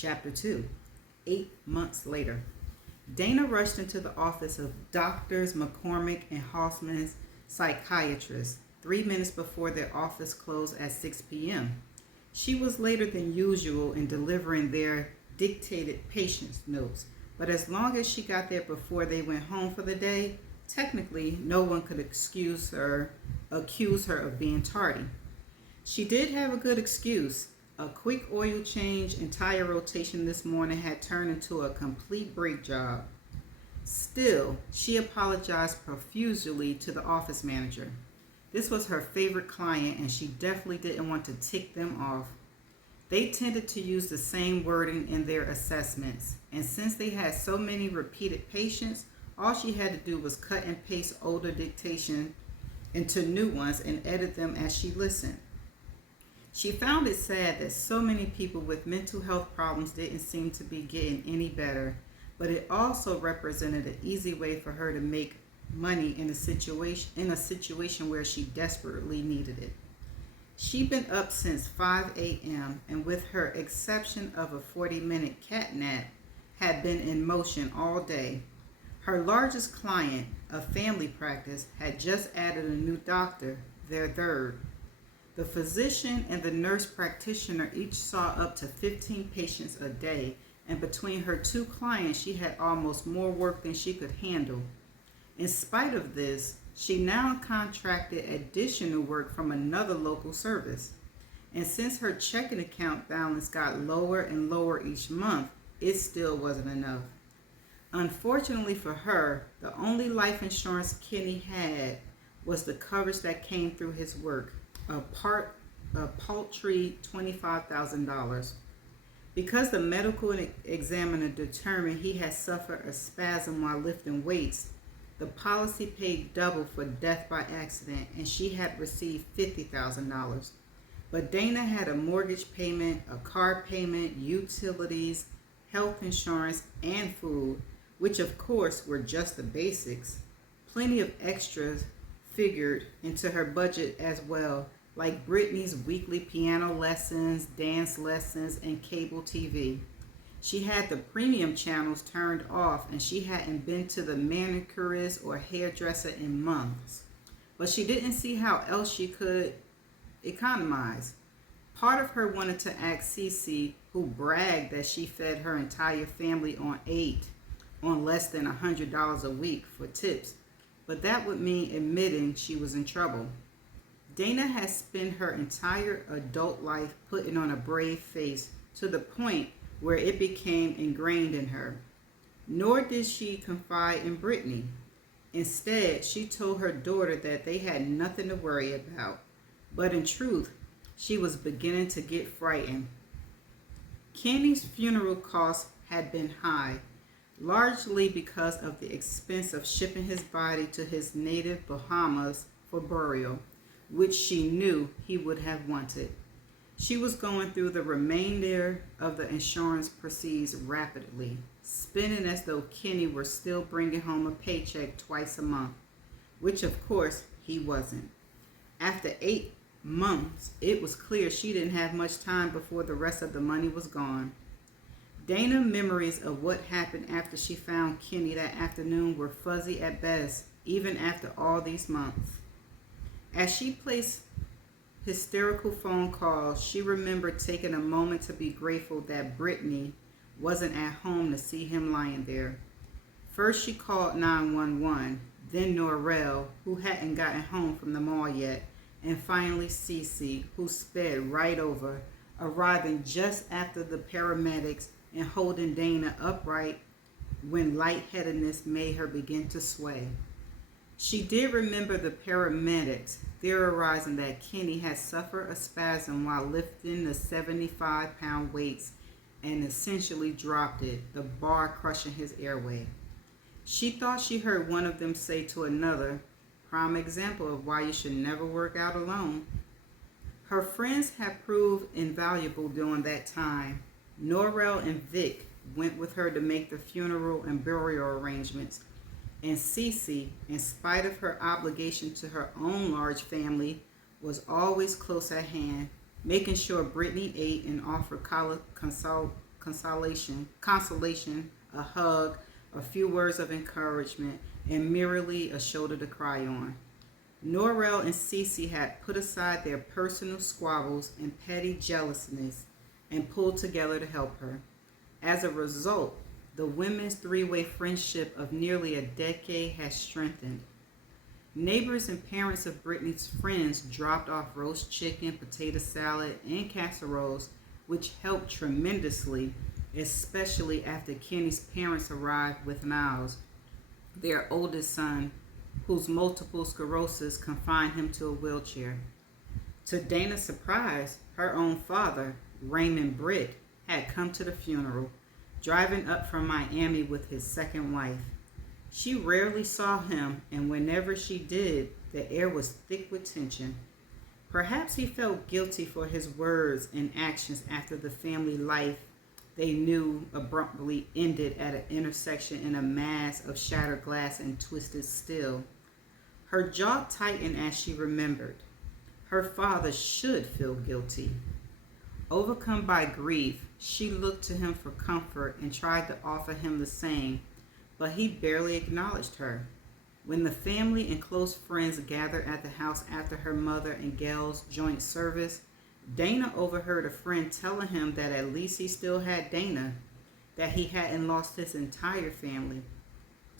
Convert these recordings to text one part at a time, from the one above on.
Chapter 2. 8 months later. Dana rushed into the office of Doctors McCormick and Hoffman's psychiatrists 3 minutes before their office closed at 6 p.m. She was later than usual in delivering their dictated patient's notes, but as long as she got there before they went home for the day, technically no one could accuse her of being tardy. She did have a good excuse. A quick oil change and tire rotation this morning had turned into a complete brake job. Still, she apologized profusely to the office manager. This was her favorite client and she definitely didn't want to tick them off. They tended to use the same wording in their assessments, and since they had so many repeated patients, all she had to do was cut and paste older dictation into new ones and edit them as she listened. She found it sad that so many people with mental health problems didn't seem to be getting any better, but it also represented an easy way for her to make money in a situation where she desperately needed it. She'd been up since 5 a.m. and with her exception of a 40-minute cat nap, had been in motion all day. Her largest client, a family practice, had just added a new doctor, their third. The physician and the nurse practitioner each saw up to 15 patients a day, and between her two clients, she had almost more work than she could handle. In spite of this, she now contracted additional work from another local service. And since her checking account balance got lower and lower each month, it still wasn't enough. Unfortunately for her, the only life insurance Kenny had was the coverage that came through his work, a paltry $25,000. Because the medical examiner determined he had suffered a spasm while lifting weights, the policy paid double for death by accident, and she had received $50,000. But Dana had a mortgage payment, a car payment, utilities, health insurance, and food, which of course were just the basics. Plenty of extras figured into her budget as well, like Brittany's weekly piano lessons, dance lessons, and cable TV. She had the premium channels turned off and she hadn't been to the manicurist or hairdresser in months. But she didn't see how else she could economize. Part of her wanted to ask Cece, who bragged that she fed her entire family on less than $100 a week for tips, but that would mean admitting she was in trouble. Dana had spent her entire adult life putting on a brave face to the point where it became ingrained in her. Nor did she confide in Brittany. Instead, she told her daughter that they had nothing to worry about. But in truth, she was beginning to get frightened. Kenny's funeral costs had been high, largely because of the expense of shipping his body to his native Bahamas for burial, which she knew he would have wanted. She was going through the remainder of the insurance proceeds rapidly, spending as though Kenny were still bringing home a paycheck twice a month, which of course he wasn't. After 8 months, it was clear she didn't have much time before the rest of the money was gone. Dana's memories of what happened after she found Kenny that afternoon were fuzzy at best, even after all these months. As she placed hysterical phone calls, she remembered taking a moment to be grateful that Brittany wasn't at home to see him lying there. First she called 911, then Norrell, who hadn't gotten home from the mall yet, and finally Cece, who sped right over, arriving just after the paramedics and holding Dana upright when lightheadedness made her begin to sway. She did remember the paramedics theorizing that Kenny had suffered a spasm while lifting the 75-pound weights and essentially dropped it, the bar crushing his airway. She thought she heard one of them say to another, prime example of why you should never work out alone. Her friends had proved invaluable during that time. Norrell and Vic went with her to make the funeral and burial arrangements, and Cece, in spite of her obligation to her own large family, was always close at hand, making sure Brittany ate and offered consolation, a hug, a few words of encouragement, and merely a shoulder to cry on. Norrell and Cece had put aside their personal squabbles and petty jealousness and pulled together to help her. As a result, the women's three-way friendship of nearly a decade has strengthened. Neighbors and parents of Brittany's friends dropped off roast chicken, potato salad, and casseroles, which helped tremendously, especially after Kenny's parents arrived with Niles, their oldest son, whose multiple sclerosis confined him to a wheelchair. To Dana's surprise, her own father, Raymond Britt, had come to the funeral, driving up from Miami with his second wife. She rarely saw him, and whenever she did, the air was thick with tension. Perhaps he felt guilty for his words and actions after the family life they knew abruptly ended at an intersection in a mass of shattered glass and twisted steel. Her jaw tightened as she remembered. Her father should feel guilty. Overcome by grief, she looked to him for comfort and tried to offer him the same, but he barely acknowledged her. When the family and close friends gathered at the house after her mother and Gail's joint service, Dana overheard a friend telling him that at least he still had Dana, that he hadn't lost his entire family.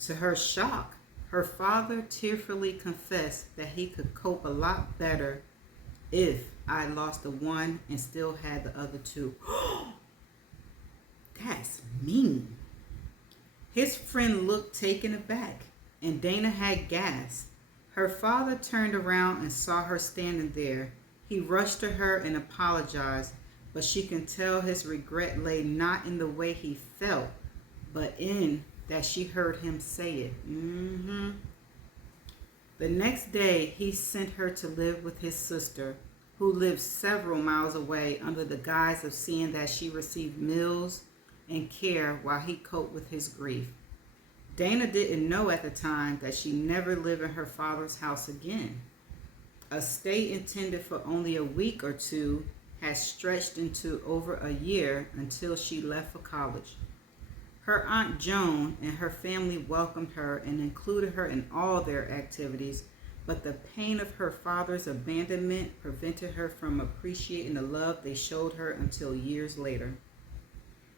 To her shock, her father tearfully confessed that he could cope a lot better if I lost the one and still had the other two. That's mean. His friend looked taken aback, and Dana had gasped. Her father turned around and saw her standing there. He rushed to her and apologized, but she could tell his regret lay not in the way he felt, but in that she heard him say it. The next day, he sent her to live with his sister, who lived several miles away, under the guise of seeing that she received meals and care while he coped with his grief. Dana didn't know at the time that she never lived in her father's house again. A stay intended for only a week or two had stretched into over a year until she left for college. Her Aunt Joan and her family welcomed her and included her in all their activities, but the pain of her father's abandonment prevented her from appreciating the love they showed her until years later.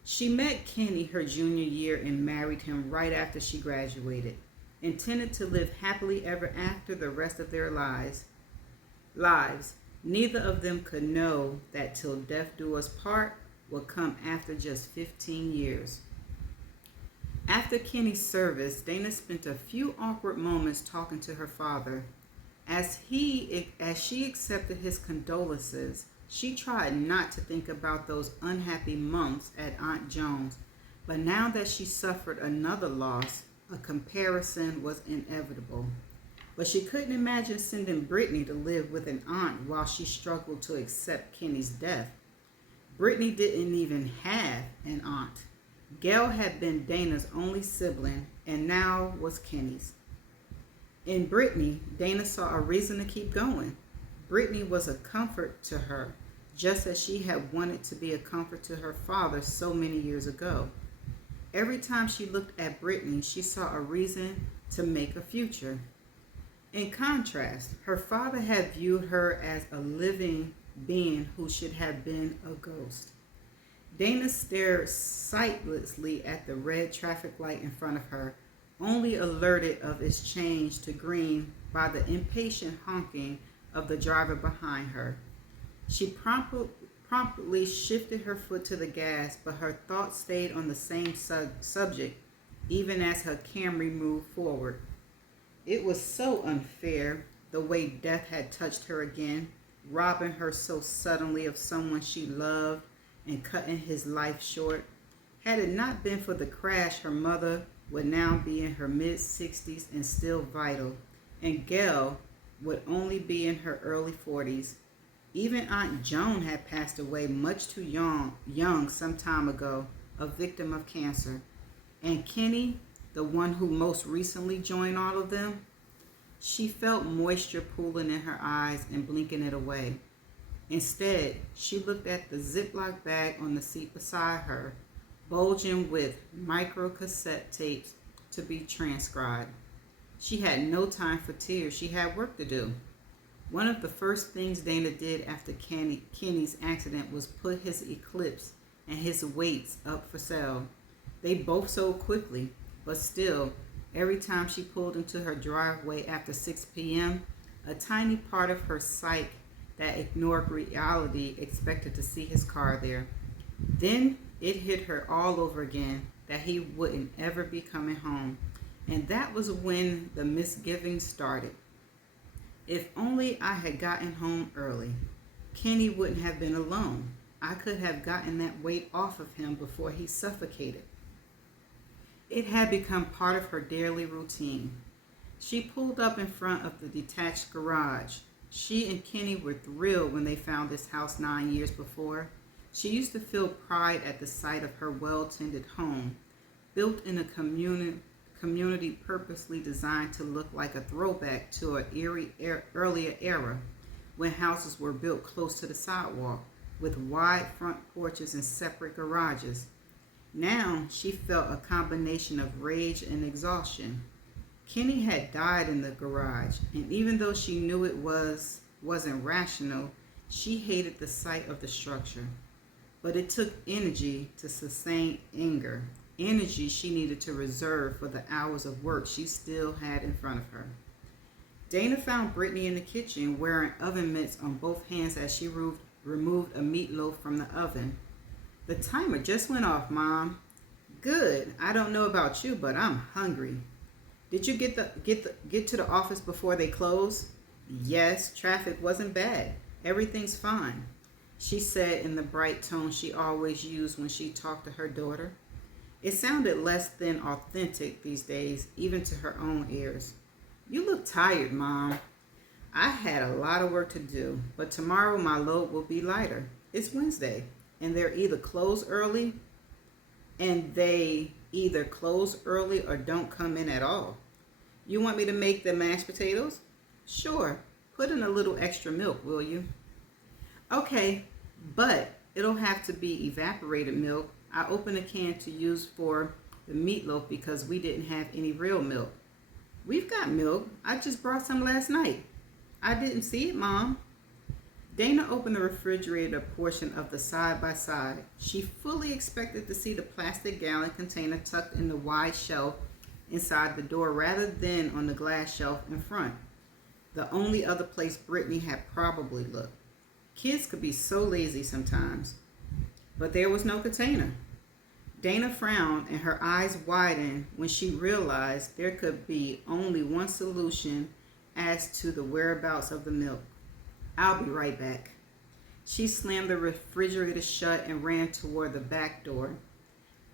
She met Kenny her junior year and married him right after she graduated, intended to live happily ever after the rest of their lives. Neither of them could know that Till Death Do Us Part would come after just 15 years. After Kenny's service, Dana spent a few awkward moments talking to her father. As she accepted his condolences, she tried not to think about those unhappy months at Aunt Joan's, but now that she suffered another loss, a comparison was inevitable. But she couldn't imagine sending Brittany to live with an aunt while she struggled to accept Kenny's death. Brittany didn't even have an aunt. Gail had been Dana's only sibling and now was Kenny's. In Brittany, Dana saw a reason to keep going. Brittany was a comfort to her, just as she had wanted to be a comfort to her father so many years ago. Every time she looked at Brittany, she saw a reason to make a future. In contrast, her father had viewed her as a living being who should have been a ghost. Dana stared sightlessly at the red traffic light in front of her, only alerted of its change to green by the impatient honking of the driver behind her. She promptly shifted her foot to the gas, but her thoughts stayed on the same subject, even as her Camry moved forward. It was so unfair, the way death had touched her again, robbing her so suddenly of someone she loved and cutting his life short. Had it not been for the crash, her mother would now be in her mid-60s and still vital, and Gail would only be in her early 40s. Even Aunt Joan had passed away much too young some time ago, a victim of cancer. And Kenny, the one who most recently joined all of them, she felt moisture pooling in her eyes and blinking it away. Instead, she looked at the Ziploc bag on the seat beside her, bulging with microcassette tapes to be transcribed. She had no time for tears. She had work to do. One of the first things Dana did after Kenny's accident was put his Eclipse and his weights up for sale. They both sold quickly, but still, every time she pulled into her driveway after 6 p.m., a tiny part of her psyche that ignored reality expected to see his car there. Then it hit her all over again that he wouldn't ever be coming home. And that was when the misgivings started. If only I had gotten home early, Kenny wouldn't have been alone. I could have gotten that weight off of him before he suffocated. It had become part of her daily routine. She pulled up in front of the detached garage. She and Kenny were thrilled when they found this house 9 years before. She used to feel pride at the sight of her well-tended home, built in a community purposely designed to look like a throwback to an earlier era when houses were built close to the sidewalk with wide front porches and separate garages. Now she felt a combination of rage and exhaustion. Kenny had died in the garage, and even though she knew it wasn't rational, she hated the sight of the structure. But it took energy to sustain anger, energy she needed to reserve for the hours of work she still had in front of her. Dana found Brittany in the kitchen wearing oven mitts on both hands as she removed a meatloaf from the oven. "The timer just went off, Mom." "Good. I don't know about you, but I'm hungry." "Did you get to the office before they close?" "Yes, traffic wasn't bad. Everything's fine," she said in the bright tone she always used when she talked to her daughter. It sounded less than authentic these days, even to her own ears. "You look tired, Mom." "I had a lot of work to do, but tomorrow my load will be lighter. It's Wednesday, and they either close early or don't come in at all." "You want me to make the mashed potatoes?" "Sure. Put in a little extra milk, will you?" "Okay, but it'll have to be evaporated milk. I opened a can to use for the meatloaf because we didn't have any real milk." "We've got milk. I just brought some last night." "I didn't see it, Mom." Dana opened the refrigerator portion of the side-by-side. She fully expected to see the plastic gallon container tucked in the wide shelf inside the door rather than on the glass shelf in front, the only other place Brittany had probably looked. Kids could be so lazy sometimes. But there was no container. Dana frowned and her eyes widened when she realized there could be only one solution as to the whereabouts of the milk. "I'll be right back." She slammed the refrigerator shut and ran toward the back door.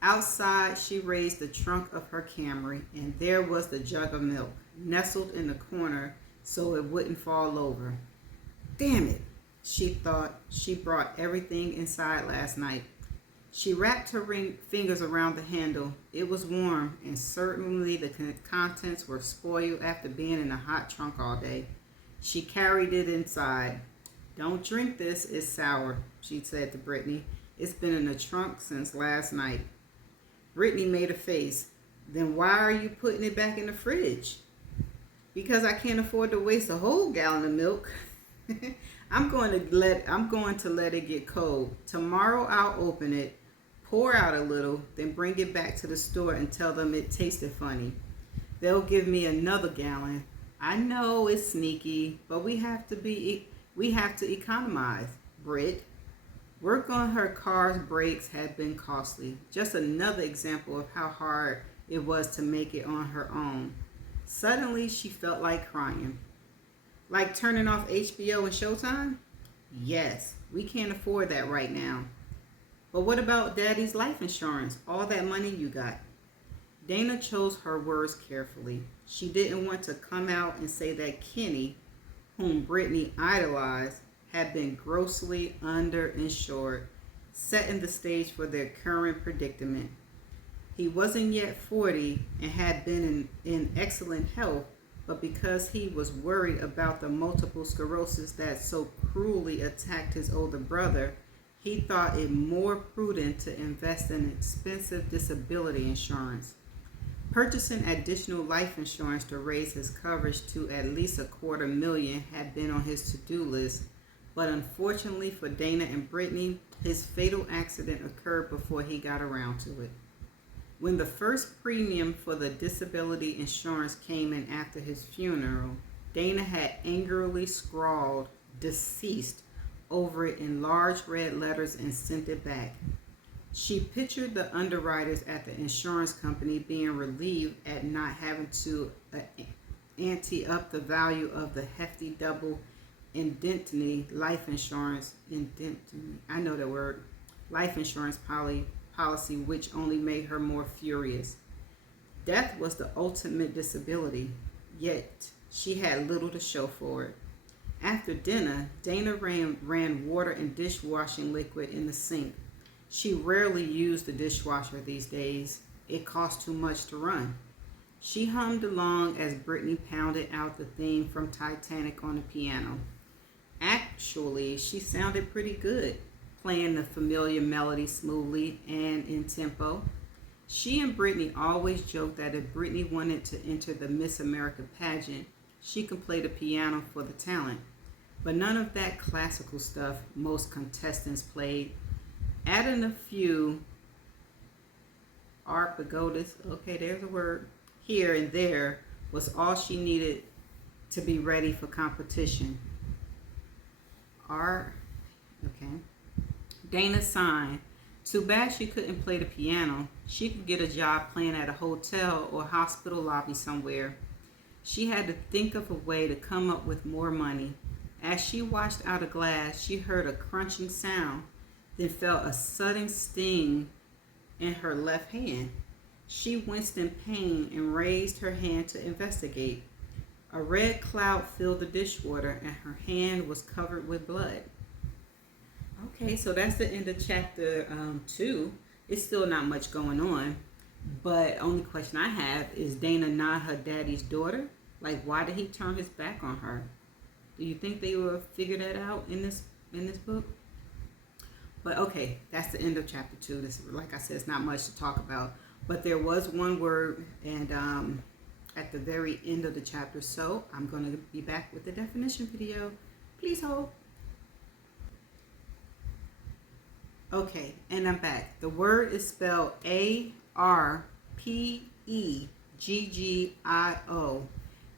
Outside, she raised the trunk of her Camry, and there was the jug of milk, nestled in the corner so it wouldn't fall over. "Damn it," she thought. She brought everything inside last night. She wrapped her fingers around the handle. It was warm, and certainly the contents were spoiled after being in a hot trunk all day. She carried it inside. "Don't drink this, it's sour," she said to Brittany. "It's been in the trunk since last night." Brittany made a face. "Then why are you putting it back in the fridge?" "Because I can't afford to waste a whole gallon of milk." I'm going to let it get cold. Tomorrow I'll open it, pour out a little, then bring it back to the store and tell them it tasted funny. They'll give me another gallon. I know it's sneaky, but we have to economize, Britt. Work on her car's brakes had been costly. Just another example of how hard it was to make it on her own. Suddenly, she felt like crying. "Like turning off HBO and Showtime?" "Yes, we can't afford that right now." "But what about Daddy's life insurance? All that money you got?" Dana chose her words carefully. She didn't want to come out and say that Kenny, whom Brittany idolized, had been grossly underinsured, setting the stage for their current predicament. He wasn't yet 40 and had been in excellent health, but because he was worried about the multiple sclerosis that so cruelly attacked his older brother, he thought it more prudent to invest in expensive disability insurance. Purchasing additional life insurance to raise his coverage to at least $250,000 had been on his to-do list, but unfortunately for Dana and Brittany, his fatal accident occurred before he got around to it. When the first premium for the disability insurance came in after his funeral, Dana had angrily scrawled "deceased" over it in large red letters and sent it back. She pictured the underwriters at the insurance company being relieved at not having to ante up the value of the hefty double indemnity life insurance life insurance policy, which only made her more furious. Death was the ultimate disability, yet she had little to show for it. After dinner, Dana ran water and dishwashing liquid in the sink. She rarely used the dishwasher these days. It cost too much to run. She hummed along as Brittany pounded out the theme from Titanic on the piano. Actually, she sounded pretty good, playing the familiar melody smoothly and in tempo. She and Brittany always joked that if Brittany wanted to enter the Miss America pageant, she could play the piano for the talent. But none of that classical stuff most contestants played. Adding a few arpeggios, okay, there's a word, here and there was all she needed to be ready for competition. Dana signed. Too bad she couldn't play the piano. She could get a job playing at a hotel or hospital lobby somewhere. She had to think of a way to come up with more money. As she washed out a glass, she heard a crunching sound, then felt a sudden sting in her left hand. She winced in pain and raised her hand to investigate. A red cloud filled the dishwater and her hand was covered with blood. Okay, so that's the end of chapter 2. It's still not much going on, but only question I have is Dana not her daddy's daughter? Like, why did he turn his back on her? Do you think they will figure that out in this book? But okay, that's the end of chapter 2. This, like I said, it's not much to talk about, but there was one word and at the very end of the chapter, so I'm going to be back with the definition video. Please hold. Okay, and I'm back. The word is spelled ARPEGGIO,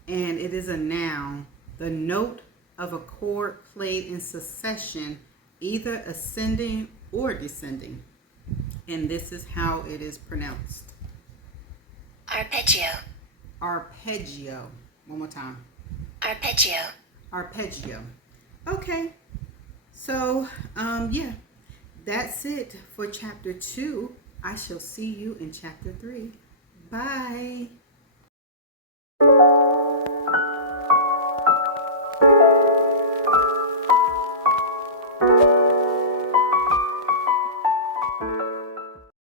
and it is a noun. The note of a chord played in succession, either ascending or descending. And this is how it is pronounced. Arpeggio. Arpeggio. One more time. Arpeggio. Arpeggio. Okay. So, yeah. That's it for chapter 2. I shall see you in chapter 3. Bye.